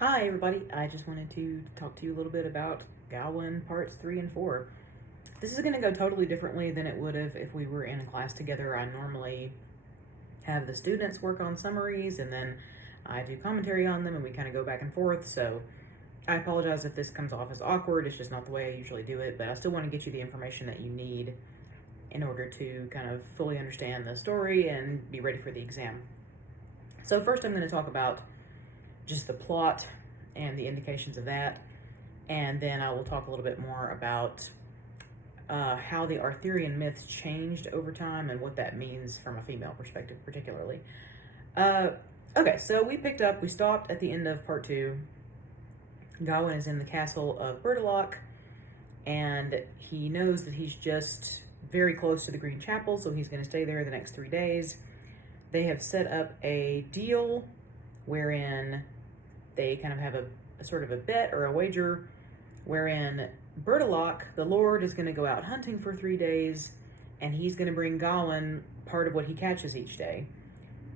Hi everybody, I just wanted to talk to you a little bit about Gawain parts 3 and 4. This is going to go totally differently than it would have if we were in a class together. I normally have the students work on summaries and then I do commentary on them and we kind of go back and forth, so I apologize if this comes off as awkward. It's just not the way I usually do it, but I still want to get you the information that you need in order to kind of fully understand the story and be ready for the exam. So first I'm going to talk about just the plot and the indications of that, and then I will talk a little bit more about how the Arthurian myths changed over time and what that means from a female perspective particularly. Okay, so we stopped at the end of part 2. Gawain is in the castle of Bertiloc, and he knows that he's just very close to the Green Chapel, so he's going to stay there the next 3 days. They have set up a deal wherein they kind of have a sort of a bet or a wager wherein Bertiloc, the Lord, is going to go out hunting for 3 days, and he's going to bring Gawain part of what he catches each day.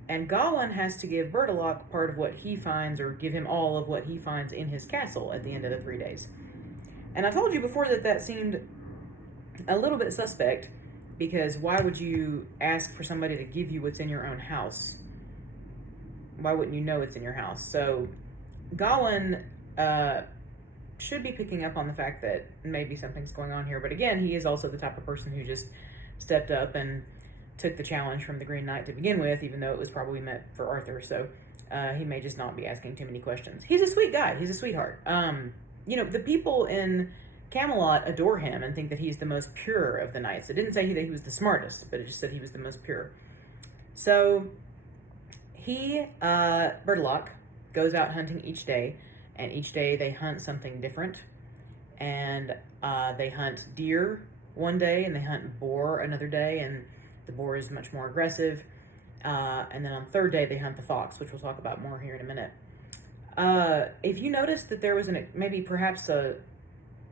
And Gawain has to give Bertiloc part of what he finds, or give him all of what he finds in his castle at the end of the 3 days. And I told you before that seemed a little bit suspect, because why would you ask for somebody to give you what's in your own house? Why wouldn't you know it's in your house? So Gawain should be picking up on the fact that maybe something's going on here. But again, he is also the type of person who just stepped up and took the challenge from the Green Knight to begin with, even though it was probably meant for Arthur. So he may just not be asking too many questions. He's a sweet guy. He's a sweetheart. The people in Camelot adore him and think that he's the most pure of the knights. It didn't say that he was the smartest, but it just said he was the most pure. So Bertiloc, goes out hunting each day, and each day they hunt something different. And they hunt deer one day, and they hunt boar another day, and the boar is much more aggressive. And then on the third day, they hunt the fox, which we'll talk about more here in a minute. If you noticed that there was perhaps an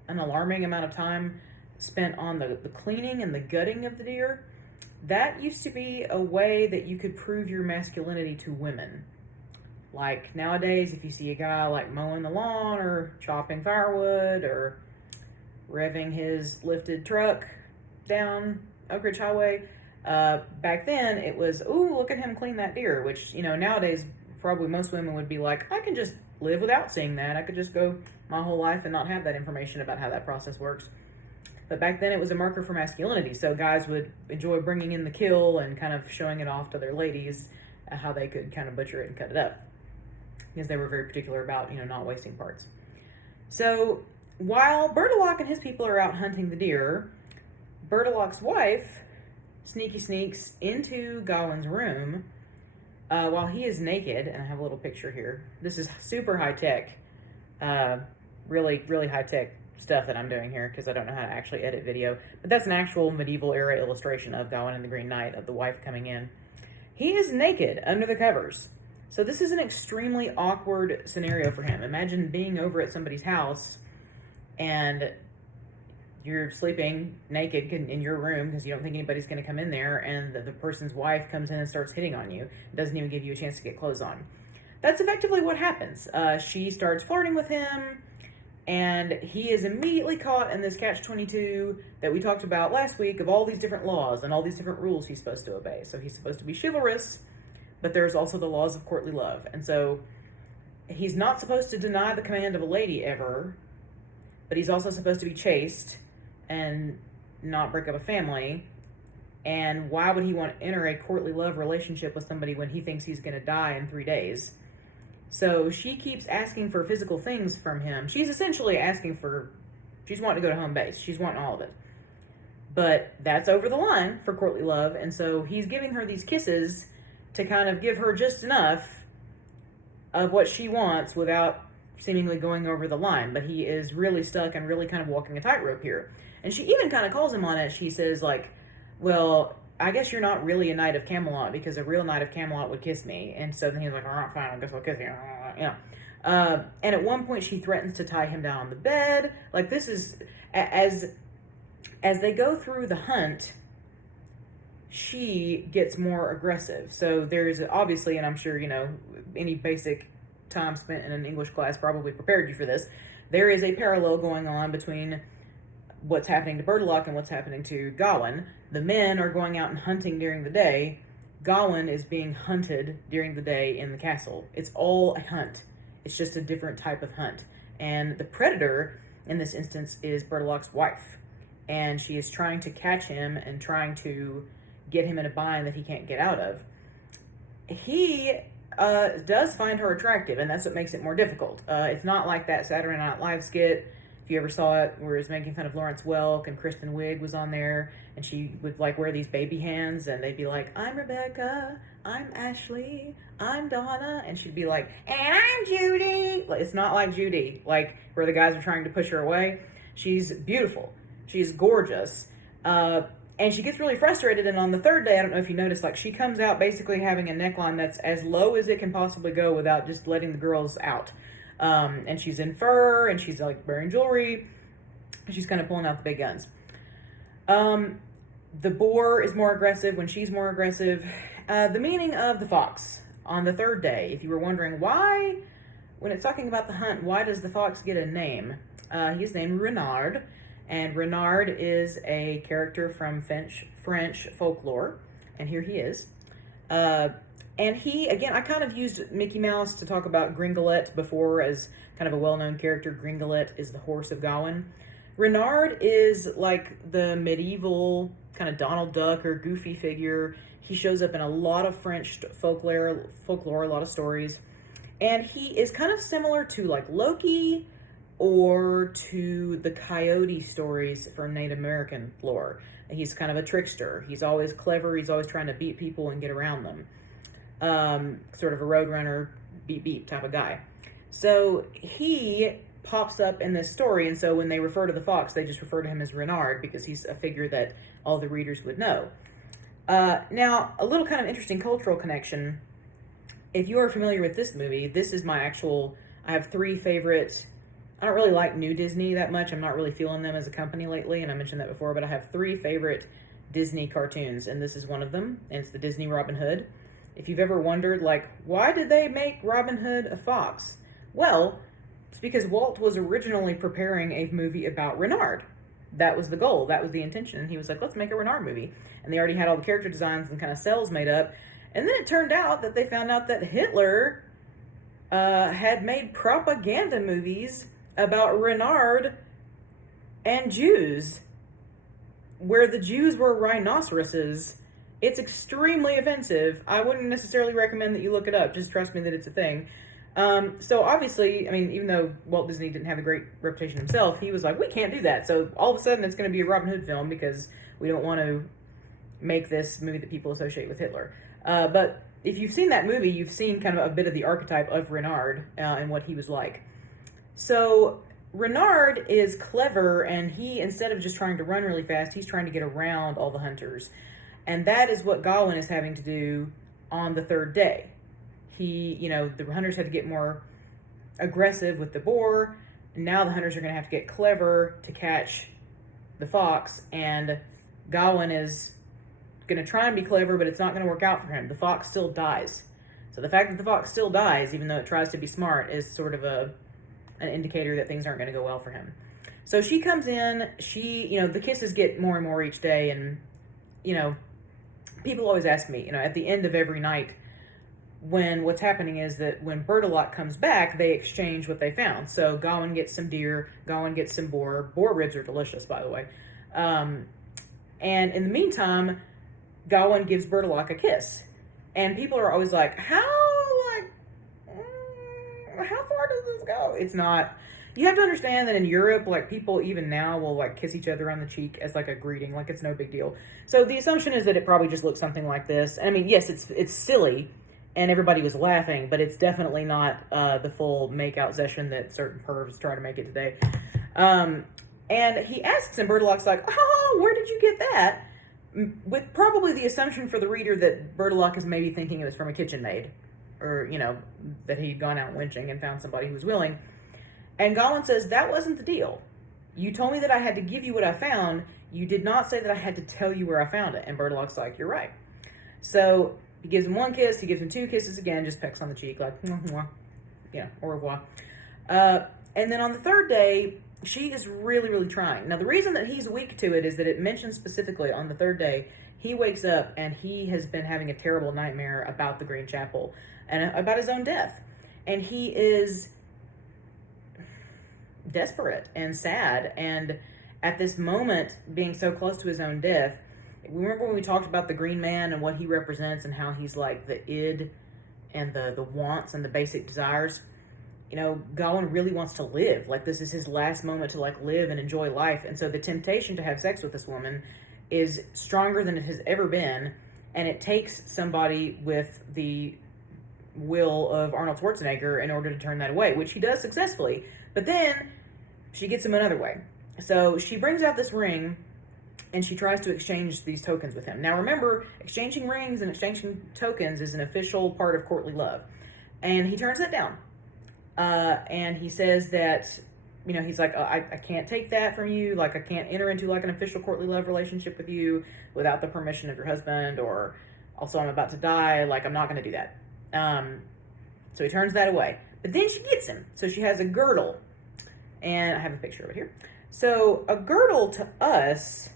alarming amount of time spent on the cleaning and the gutting of the deer, that used to be a way that you could prove your masculinity to women. Like nowadays, if you see a guy like mowing the lawn or chopping firewood or revving his lifted truck down Oak Ridge Highway, back then it was, ooh, look at him clean that deer, which, nowadays probably most women would be like, I can just live without seeing that. I could just go my whole life and not have that information about how that process works. But back then it was a marker for masculinity, so guys would enjoy bringing in the kill and kind of showing it off to their ladies, how they could kind of butcher it and cut it up, because they were very particular about, not wasting parts. So while Bertiloc and his people are out hunting the deer, Bertiloc's wife sneaks into Gawain's room while he is naked, and I have a little picture here. This is super high-tech, really, really high-tech stuff that I'm doing here, because I don't know how to actually edit video, but that's an actual medieval era illustration of Gawain and the Green Knight, of the wife coming in. He is naked under the covers. So this is an extremely awkward scenario for him. Imagine being over at somebody's house and you're sleeping naked in your room because you don't think anybody's going to come in there, and the person's wife comes in and starts hitting on you. Doesn't even give you a chance to get clothes on. That's effectively what happens. She starts flirting with him, and he is immediately caught in this catch-22 that we talked about last week of all these different laws and all these different rules he's supposed to obey. So he's supposed to be chivalrous, but there's also the laws of courtly love. And so he's not supposed to deny the command of a lady ever, but he's also supposed to be chaste and not break up a family. And why would he want to enter a courtly love relationship with somebody when he thinks he's going to die in 3 days? So she keeps asking for physical things from him. She's essentially she's wanting to go to home base. She's wanting all of it. But that's over the line for courtly love. And so he's giving her these kisses to kind of give her just enough of what she wants without seemingly going over the line. But he is really stuck and really kind of walking a tightrope here. And she even kind of calls him on it. She says, like, well, I guess you're not really a knight of Camelot, because a real knight of Camelot would kiss me. And so then he's like, all right, fine, I guess I'll kiss you. And at one point she threatens to tie him down on the bed. Like, this is, as they go through the hunt, she gets more aggressive. So there's obviously, and I'm sure, any basic time spent in an English class probably prepared you for this. There is a parallel going on between what's happening to Bertilak and what's happening to Gawain. The men are going out and hunting during the day. Gawain is being hunted during the day in the castle. It's all a hunt. It's just a different type of hunt. And the predator in this instance is Bertilak's wife. And she is trying to catch him and trying to get him in a bind that he can't get out of. He does find her attractive, and that's what makes it more difficult. It's not like that Saturday Night Live skit, if you ever saw it, where it's making fun of Lawrence Welk and Kristen Wiig was on there, and she would like wear these baby hands, and they'd be like, I'm Rebecca, I'm Ashley, I'm Donna, and she'd be like, and I'm Judy. It's not like Judy, like where the guys are trying to push her away. She's beautiful. She's gorgeous. And she gets really frustrated, and on the third day, I don't know if you noticed, like, she comes out basically having a neckline that's as low as it can possibly go without just letting the girls out. And she's in fur, and she's, like, wearing jewelry, and she's kind of pulling out the big guns. The boar is more aggressive when she's more aggressive. The meaning of the fox on the third day, if you were wondering why, when it's talking about the hunt, why does the fox get a name? He's named Renard. And Renard is a character from French folklore, and here he is. And he, again, I kind of used Mickey Mouse to talk about Gringolet before as kind of a well-known character. Gringolet is the horse of Gawain. Renard is like the medieval kind of Donald Duck or Goofy figure. He shows up in a lot of French folklore, a lot of stories. And he is kind of similar to like Loki, or to the coyote stories from Native American lore. He's kind of a trickster. He's always clever. He's always trying to beat people and get around them. Sort of a roadrunner, beat type of guy. So he pops up in this story, and so when they refer to the fox, they just refer to him as Renard because he's a figure that all the readers would know. Now, a little kind of interesting cultural connection. If you are familiar with this movie, this is my actual... I have 3 favorite... I don't really like New Disney that much. I'm not really feeling them as a company lately, and I mentioned that before, but I have 3 favorite Disney cartoons, and this is one of them, and it's the Disney Robin Hood. If you've ever wondered, like, why did they make Robin Hood a fox? Well, it's because Walt was originally preparing a movie about Renard. That was the goal. That was the intention. And he was like, let's make a Renard movie. And they already had all the character designs and kind of cells made up. And then it turned out that they found out that Hitler had made propaganda movies about Renard and Jews, where the Jews were rhinoceroses. It's extremely offensive. I wouldn't necessarily recommend that you look it up. Just trust me that it's a thing. So obviously, I mean, even though Walt Disney didn't have a great reputation himself, he was like, we can't do that. So all of a sudden it's going to be a Robin Hood film because we don't want to make this movie that people associate with Hitler. But if you've seen that movie, you've seen kind of a bit of the archetype of Renard and what he was like. So Renard is clever, and he, instead of just trying to run really fast, he's trying to get around all the hunters. And that is what Gawain is having to do on the third day. The hunters had to get more aggressive with the boar. Now the hunters are going to have to get clever to catch the fox, and Gawain is going to try and be clever, but it's not going to work out for him. The fox still dies. So the fact that the fox still dies, even though it tries to be smart, is sort of an indicator that things aren't going to go well for him. So she comes in, the kisses get more and more each day, and, people always ask me, at the end of every night, when what's happening is that when Bertilak comes back, they exchange what they found. So Gawain gets some deer, Gawain gets some boar. Boar ribs are delicious, by the way. And in the meantime, Gawain gives Bertilak a kiss. And people are always like, how far does this go? It's not... You have to understand that in Europe, people even now will, kiss each other on the cheek as, a greeting. It's no big deal. So the assumption is that it probably just looks something like this. I mean, yes, it's silly, and everybody was laughing, but it's definitely not the full make-out session that certain pervs try to make it today. And he asks him, Bertilak's like, oh, where did you get that? With probably the assumption for the reader that Bertilak is maybe thinking it was from a kitchen maid, or, that he'd gone out winching and found somebody who was willing. And Gawain says, that wasn't the deal. You told me that I had to give you what I found. You did not say that I had to tell you where I found it. And Bertilak's like, you're right. So he gives him one kiss. He gives him 2 kisses again, just pecks on the cheek, like, mwah, mwah. au revoir. And then on the third day, she is really, really trying. Now, the reason that he's weak to it is that it mentions specifically on the third day, he wakes up and he has been having a terrible nightmare about the Green Chapel and about his own death. And he is desperate and sad. And at this moment, being so close to his own death, remember when we talked about the Green Man and what he represents and how he's like the id and the wants and the basic desires? Gawain really wants to live. Like, this is his last moment to like live and enjoy life. And so the temptation to have sex with this woman is stronger than it has ever been. And it takes somebody with the will of Arnold Schwarzenegger in order to turn that away, which he does successfully. But then she gets him another way. So she brings out this ring and she tries to exchange these tokens with him. Now remember, exchanging rings and exchanging tokens is an official part of courtly love. And he turns that down. And he says that, he's like, I can't take that from you. Like, I can't enter into like an official courtly love relationship with you without the permission of your husband, or also I'm about to die. Like, I'm not going to do that. So he turns that away. But then she gets him. So she has a girdle. And I have a picture of it here. So a girdle to us,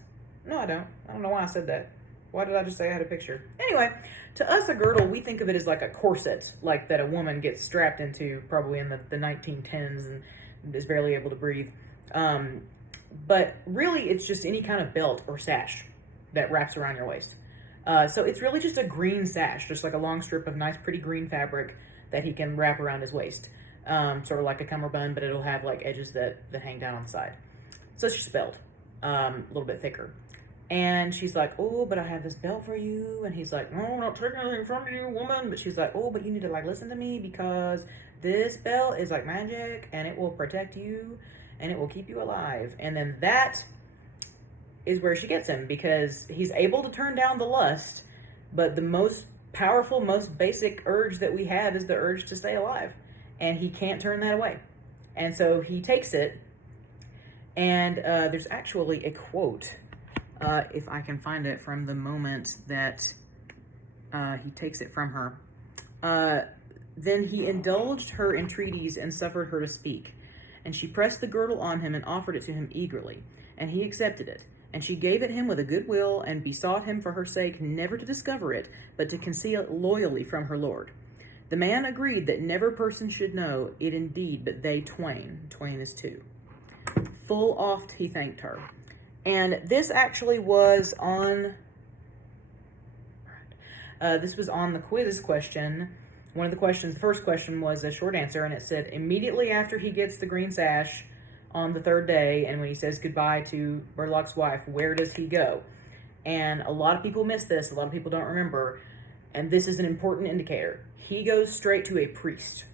no, I don't. I don't know why I said that. Why did I just say I had a picture? Anyway, to us, a girdle, we think of it as like a corset, like that a woman gets strapped into probably in the 1910s and is barely able to breathe. But really, it's just any kind of belt or sash that wraps around your waist. So it's really just a green sash, just like a long strip of nice, pretty green fabric that he can wrap around his waist. Sort of like a cummerbund, but it'll have like edges that hang down on the side. So it's just a belt, a little bit thicker. And she's like, oh, but I have this belt for you. And he's like, no, I'm not taking anything from you, woman. But she's like, oh, but you need to like listen to me, because this belt is like magic and it will protect you and it will keep you alive. And then that is where she gets him, because he's able to turn down the lust, but the most powerful, most basic urge that we have is the urge to stay alive. And he can't turn that away. And so he takes it. And there's actually a quote, if I can find it, from the moment that he takes it from her. Then he indulged her entreaties and suffered her to speak. And she pressed the girdle on him and offered it to him eagerly. And he accepted it. And she gave it him with a good will, and besought him for her sake never to discover it, but to conceal it loyally from her lord. The man agreed that never person should know it indeed, but they twain. Twain is two. Full oft he thanked her. And this actually was on... this was on the quiz question. One of the questions, the first question was a short answer, and it said, immediately after he gets the green sash on the third day, and when he says goodbye to Bertoloc's wife, where does he go? And a lot of people miss this. A lot of people don't remember. And this is an important indicator. He goes straight to a priest.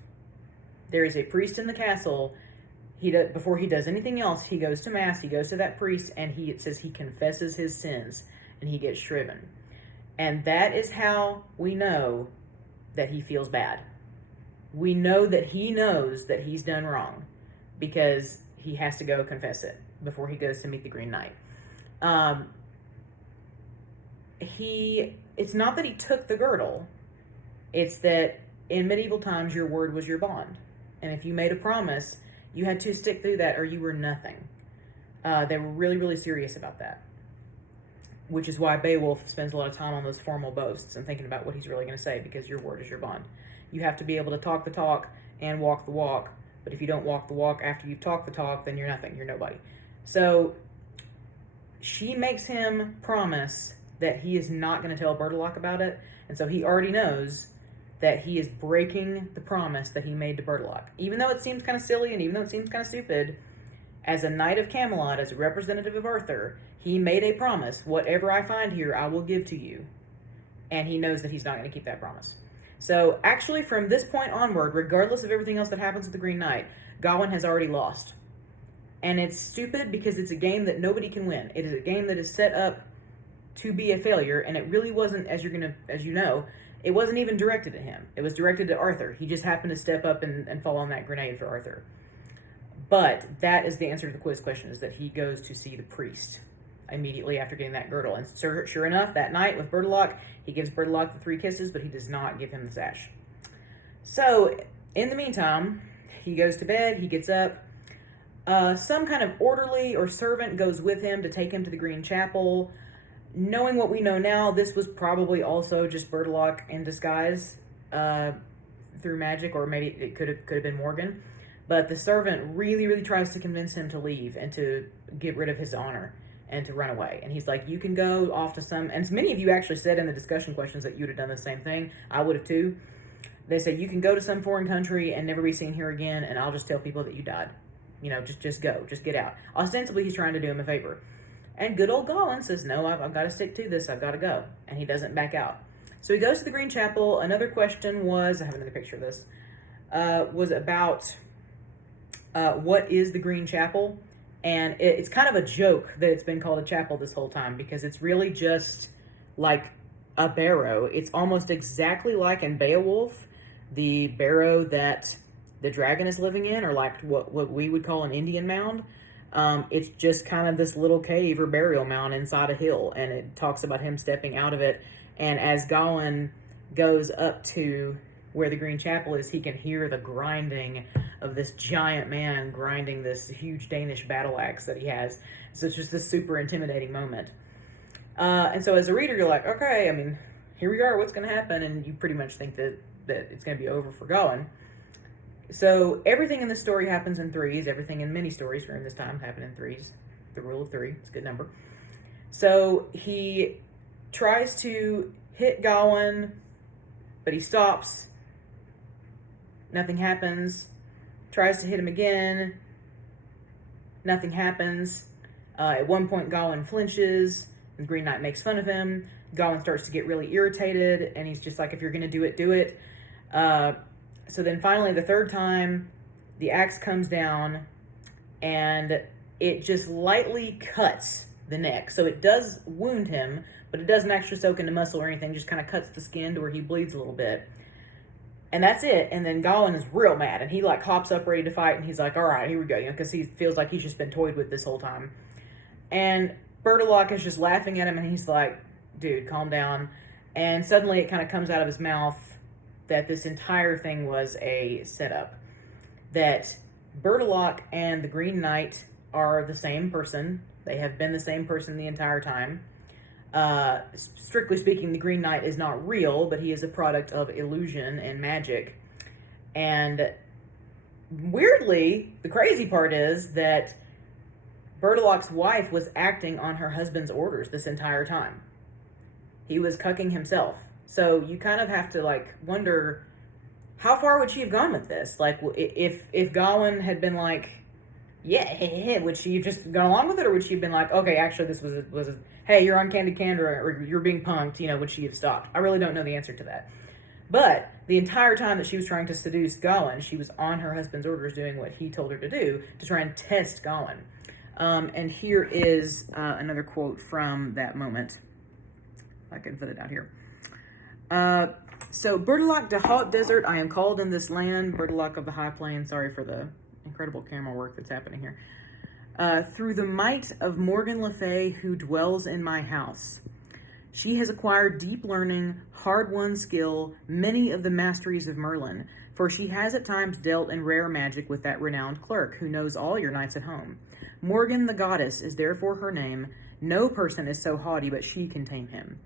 There is a priest in the castle. Before he does anything else, he goes to mass, he goes to that priest, and it says he confesses his sins, and he gets shriven. And that is how we know that he feels bad. We know that he knows that he's done wrong, because he has to go confess it before he goes to meet the Green Knight. It's not that he took the girdle, it's that in medieval times your word was your bond. And if you made a promise, you had to stick through that or you were nothing. They were really, really serious about that. Which is why Beowulf spends a lot of time on those formal boasts and thinking about what he's really going to say, because your word is your bond. You have to be able to talk the talk and walk the walk, but if you don't walk the walk after you've talked the talk, then you're nothing, you're nobody. So she makes him promise that he is not going to tell Bertoloc about it, and so he already knows that he is breaking the promise that he made to Bertoloc. Even though it seems kind of silly and even though it seems kind of stupid, as a knight of Camelot, as a representative of Arthur, he made a promise, whatever I find here, I will give to you. And he knows that he's not going to keep that promise. So actually from this point onward, regardless of everything else that happens with the Green Knight, Gawain has already lost. And it's stupid because it's a game that nobody can win. It is a game that is set up to be a failure, and it really wasn't, as you know, it wasn't even directed at him. It was directed to Arthur. He just happened to step up and fall on that grenade for Arthur. But that is the answer to the quiz question, is that he goes to see the priest immediately after getting that girdle. And sure enough, that night with Bertoloc, he gives Bertoloc the 3 kisses, but he does not give him the sash. So in the meantime, he goes to bed, he gets up. Some kind of orderly or servant goes with him to take him to the Green Chapel. Knowing what we know now, this was probably also just Bertilak in disguise through magic, or maybe it could have been Morgan. But the servant really, really tries to convince him to leave and to get rid of his honor and to run away. And he's like, you can go off to some... And many of you actually said in the discussion questions that you would have done the same thing. I would have too. They said, you can go to some foreign country and never be seen here again, and I'll just tell people that you died. You know, just go. Just get out. Ostensibly, he's trying to do him a favor. And good old Gawain says, no, I've got to stick to this. I've got to go. And he doesn't back out. So he goes to the Green Chapel. Another question was, I have another picture of this, was about what is the Green Chapel? And it's kind of a joke that it's been called a chapel this whole time, because it's really just like a barrow. It's almost exactly like in Beowulf, the barrow that the dragon is living in, or like what we would call an Indian mound. It's just kind of this little cave or burial mound inside a hill, and it talks about him stepping out of it. And as Gawain goes up to where the Green Chapel is, he can hear the grinding of this giant man grinding this huge Danish battle axe that he has. So it's just this super intimidating moment. And so as a reader, you're like, okay, I mean, here we are, what's going to happen? And you pretty much think that it's going to be over for Gawain. So everything in the story happens in threes. Everything in many stories during this time happened in threes. The rule of three, it's a good number. So he tries to hit Gawain, but he stops. Nothing happens. Tries to hit him again. Nothing happens. At one point, Gawain flinches. The Green Knight makes fun of him. Gawain starts to get really irritated, and he's just like, if you're going to do it, do it. So then finally, the third time, the axe comes down, and it just lightly cuts the neck. So it does wound him, but it doesn't actually soak into muscle or anything. It just kind of cuts the skin to where he bleeds a little bit. And that's it. And then Gawain is real mad, and he like hops up ready to fight, and he's like, all right, here we go, you know, because he feels like he's just been toyed with this whole time. And Bertilak is just laughing at him, and he's like, dude, calm down. And suddenly it kind of comes out of his mouth that this entire thing was a setup. That Bertilak and the Green Knight are the same person. They have been the same person the entire time. Strictly speaking, the Green Knight is not real, but he is a product of illusion and magic. And weirdly, the crazy part is that Bertilak's wife was acting on her husband's orders this entire time. He was cucking himself. So you kind of have to like wonder, how far would she have gone with this? Like, if Gawain had been like, yeah, would she have just gone along with it, or would she have been like, okay, actually this was hey, you're on Candid Candor, or you're being punked, you know, would she have stopped? I really don't know the answer to that. But the entire time that she was trying to seduce Gawain, she was on her husband's orders doing what he told her to do to try and test Gawain. And here is another quote from that moment. I can put it out here. So, Bertilak de hot desert, I am called in this land. Bertilak of the high plain, sorry for the incredible camera work that's happening here. Through the might of Morgan Le Fay, who dwells in my house. She has acquired deep learning, hard-won skill, many of the masteries of Merlin, for she has at times dealt in rare magic with that renowned clerk, who knows all your knights at home. Morgan the goddess is therefore her name. No person is so haughty but she can tame him.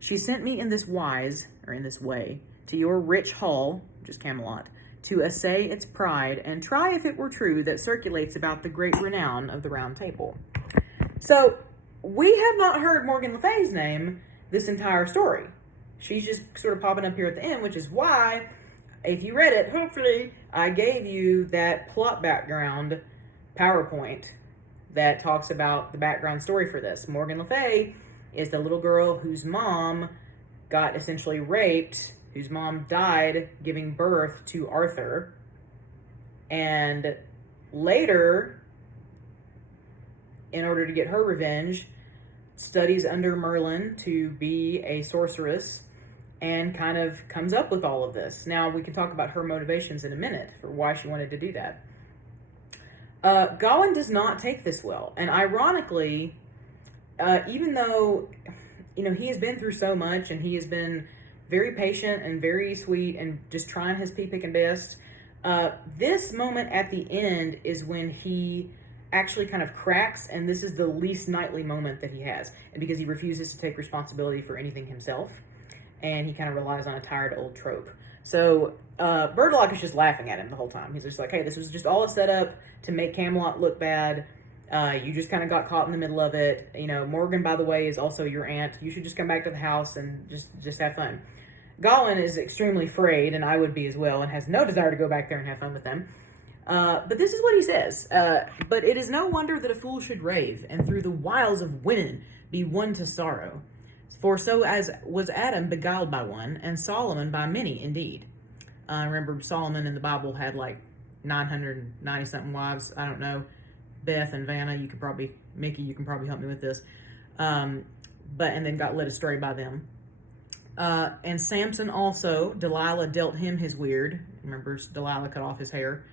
She sent me in this wise, or in this way, to your rich hall, which is Camelot, to assay its pride, and try if it were true that circulates about the great renown of the Round Table. So, we have not heard Morgan Le Fay's name this entire story. She's just sort of popping up here at the end, which is why, if you read it, hopefully, I gave you that plot background PowerPoint that talks about the background story for this. Morgan Le Fay is the little girl whose mom got essentially raped, whose mom died giving birth to Arthur, and later, in order to get her revenge, studies under Merlin to be a sorceress, and kind of comes up with all of this. Now, we can talk about her motivations in a minute for why she wanted to do that. Gawain does not take this well, and ironically, even though, you know, he has been through so much, and he has been very patient and very sweet and just trying his pea-picking best, This moment at the end is when he actually kind of cracks, and this is the least knightly moment that he has, and because he refuses to take responsibility for anything himself, and he kind of relies on a tired old trope. So Birdlock is just laughing at him the whole time. He's just like, hey, this was just all a setup to make Camelot look bad. You just kind of got caught in the middle of it. You know, Morgan, by the way, is also your aunt. You should just come back to the house and just have fun. Gawain is extremely afraid, and I would be as well, and has no desire to go back there and have fun with them. But this is what he says. But it is no wonder that a fool should rave, and through the wiles of women be won to sorrow. For so as was Adam beguiled by one, and Solomon by many indeed. Remember, Solomon in the Bible had like 990-something wives. I don't know. Beth and Vanna, Mickey, you can probably help me with this. And then got led astray by them. And Samson also, Delilah dealt him his weird. Remember, Delilah cut off his hair.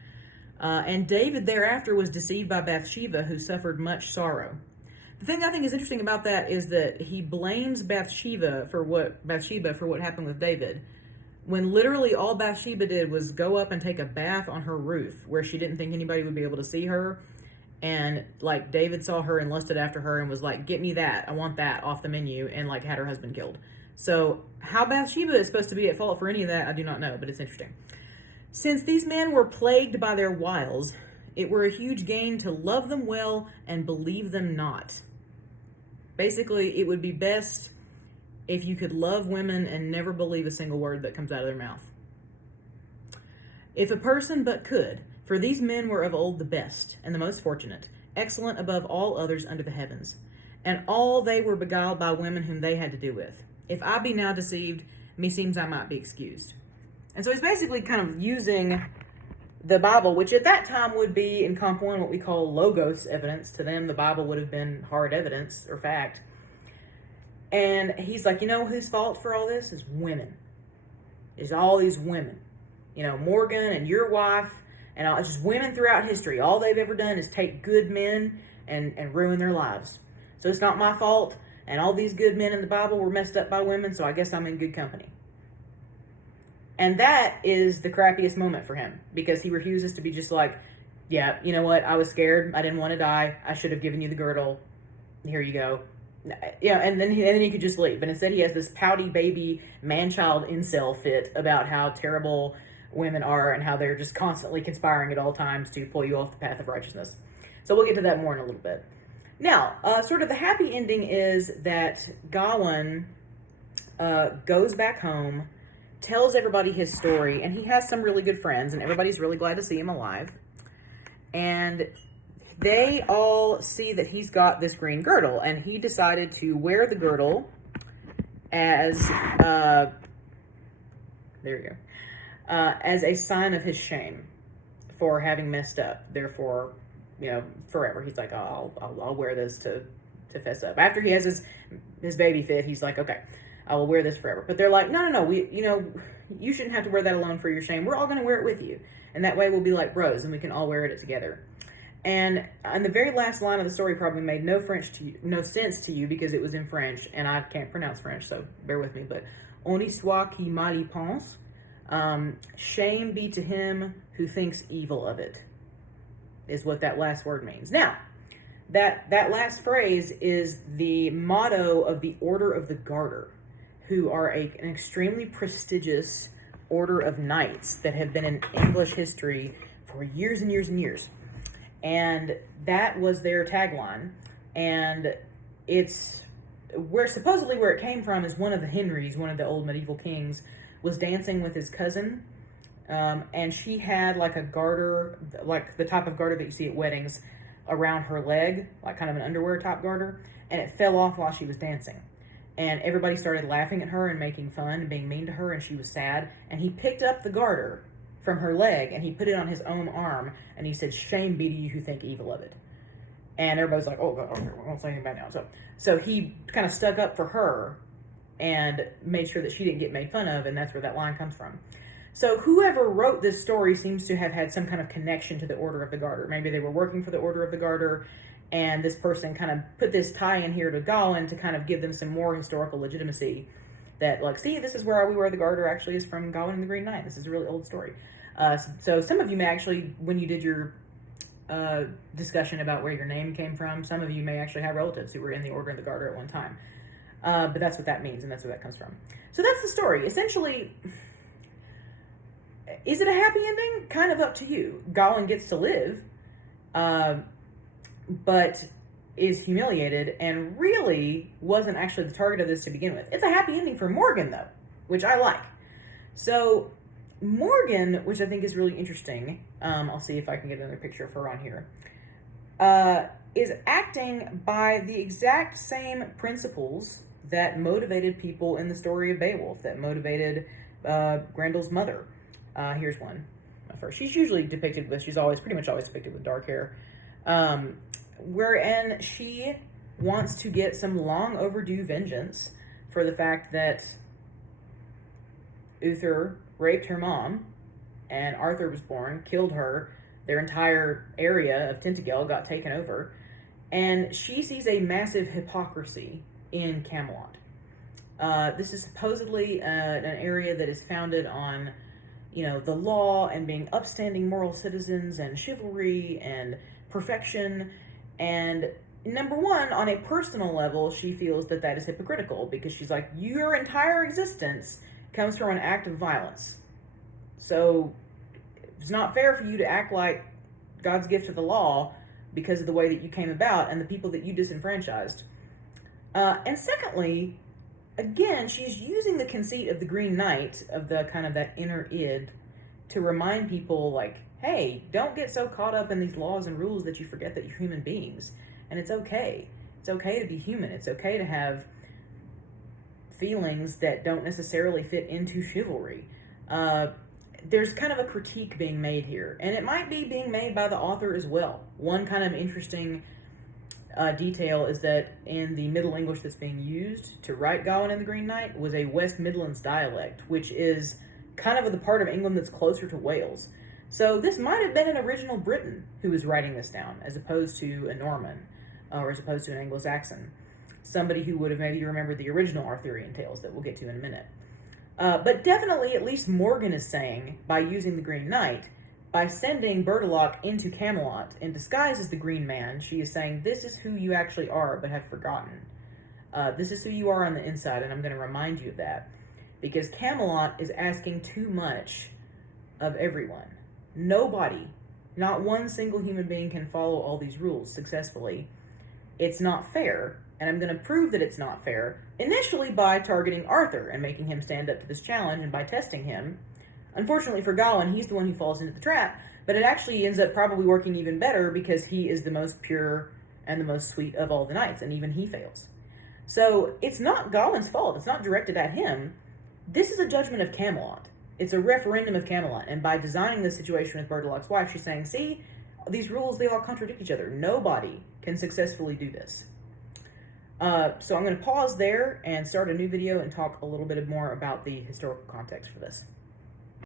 And David thereafter was deceived by Bathsheba, who suffered much sorrow. The thing I think is interesting about that is that he blames Bathsheba for what happened with David, when literally all Bathsheba did was go up and take a bath on her roof, where she didn't think anybody would be able to see her. And like David saw her and lusted after her and was like, get me that, I want that off the menu, and like had her husband killed. So how Bathsheba is supposed to be at fault for any of that, I do not know, but it's interesting. Since these men were plagued by their wiles, it were a huge gain to love them well and believe them not. Basically, it would be best if you could love women and never believe a single word that comes out of their mouth. If a person but could, for these men were of old the best and the most fortunate, excellent above all others under the heavens, and all they were beguiled by women whom they had to do with. If I be now deceived, meseems I might be excused. And so he's basically kind of using the Bible, which at that time would be in Comp 1 what we call logos evidence. To them, the Bible would have been hard evidence or fact. And he's like, you know whose fault for all this is women. It's all these women. You know, Morgan and your wife, and it's just women throughout history. All they've ever done is take good men and ruin their lives. So it's not my fault, and all these good men in the Bible were messed up by women, so I guess I'm in good company. And that is the crappiest moment for him, because he refuses to be just like, yeah, you know what, I was scared, I didn't want to die, I should have given you the girdle, here you go. Yeah, and then he could just leave. But instead he has this pouty baby man-child incel fit about how terrible women are and how they're just constantly conspiring at all times to pull you off the path of righteousness. So we'll get to that more in a little bit. Now, sort of the happy ending is that Gawain goes back home, tells everybody his story, and he has some really good friends, and everybody's really glad to see him alive. And they all see that he's got this green girdle, and he decided to wear the girdle as, as a sign of his shame for having messed up. Therefore, you know, forever. He's like, oh, I'll wear this to fess up. After he has his baby fit, he's like, okay, I will wear this forever. But they're like, no, you shouldn't have to wear that alone for your shame. We're all going to wear it with you. And that way we'll be like bros, and we can all wear it together. And the very last line of the story probably made no sense to you because it was in French, and I can't pronounce French, so bear with me. But on y soit qui mal y pense, shame be to him who thinks evil of it, is what that last word means. Now, that last phrase is the motto of the Order of the Garter, who are an extremely prestigious order of knights that have been in English history for years and years and years. And that was their tagline. And it's where it came from is one of the Henrys, one of the old medieval kings, was dancing with his cousin. And she had like a garter, like the type of garter that you see at weddings, around her leg, like kind of an underwear top garter. And it fell off while she was dancing. And everybody started laughing at her and making fun and being mean to her, and she was sad. And he picked up the garter from her leg, and he put it on his own arm, and he said, shame be to you who think evil of it. And everybody's like, oh, God, okay, we won't say anything about it now. So he kind of stuck up for her and made sure that she didn't get made fun of, and that's where that line comes from. So whoever wrote this story seems to have had some kind of connection to the Order of the Garter. Maybe they were working for the Order of the Garter, and this person kind of put this tie in here to Gawain to kind of give them some more historical legitimacy. That, like, see, this is where we wear the garter actually is from Gawain and the Green Knight. This is a really old story. So some of you may actually, when you did your discussion about where your name came from, some of you may actually have relatives who were in the Order of the Garter at one time. But that's what that means, and that's where that comes from. So that's the story. Essentially, is it a happy ending? Kind of up to you. Gawain gets to live, but is humiliated and really wasn't actually the target of this to begin with. It's a happy ending for Morgan, though, which I like. So Morgan, which I think is really interesting, I'll see if I can get another picture of her on here, is acting by the exact same principles that motivated people in the story of Beowulf, that motivated Grendel's mother. Here's one. First, she's usually depicted with, she's always, pretty much always depicted with dark hair. Wherein she wants to get some long overdue vengeance for the fact that Uther raped her mom, and Arthur was born, killed her, their entire area of Tintagel got taken over, and she sees a massive hypocrisy in Camelot. This is supposedly an area that is founded on, you know, the law and being upstanding moral citizens and chivalry and perfection. And number one, on a personal level, she feels that that is hypocritical because she's like, your entire existence comes from an act of violence. So it's not fair for you to act like God's gift to the law because of the way that you came about and the people that you disenfranchised. And secondly, again, she's using the conceit of the Green Knight, of the kind of that inner id, to remind people like, hey, don't get so caught up in these laws and rules that you forget that you're human beings. And it's okay. It's okay to be human. It's okay to have feelings that don't necessarily fit into chivalry. There's kind of a critique being made here, and it might be being made by the author as well. One kind of interesting detail is that in the Middle English that's being used to write Gawain and the Green Knight was a West Midlands dialect, which is kind of the part of England that's closer to Wales. So this might have been an original Briton who was writing this down, as opposed to a Norman, or as opposed to an Anglo-Saxon. Somebody who would have maybe remembered the original Arthurian tales that we'll get to in a minute. But definitely, at least Morgan is saying, by using the Green Knight, by sending Bertilac into Camelot in disguise as the Green Man, she is saying, this is who you actually are, but have forgotten. This is who you are on the inside, and I'm going to remind you of that. Because Camelot is asking too much of everyone. Nobody, not one single human being can follow all these rules successfully. It's not fair, and I'm going to prove that it's not fair, initially by targeting Arthur and making him stand up to this challenge and by testing him. Unfortunately for Gawain, he's the one who falls into the trap, but it actually ends up probably working even better because he is the most pure and the most sweet of all the knights, and even he fails. So it's not Gawain's fault. It's not directed at him. This is a judgment of Camelot. It's a referendum of Camelot, and by designing this situation with Bertilac's wife, she's saying, see, these rules, they all contradict each other. Nobody can successfully do this. So I'm going to pause there and start a new video and talk a little bit more about the historical context for this.